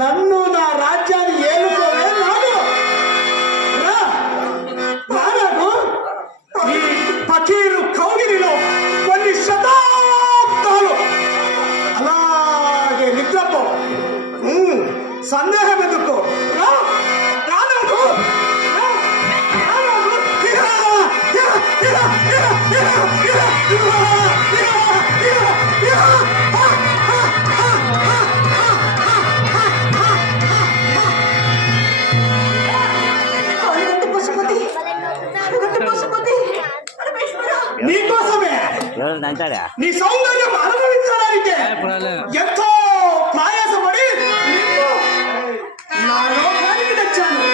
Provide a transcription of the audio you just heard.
నన్ను నా రాజ్యాన్ని ఏలుకోవే నాడు రాను. ఈ పకీరు కౌగిలిలో కొన్ని శతాబ్దాలు అలాగే నిద్రపో. సందేహం ఎందుకు? నీకోసమే నీ సౌందర్యం అనుభవించడానికి ఎంతో ప్రయాసపడి నా లోకానికి తెచ్చాను.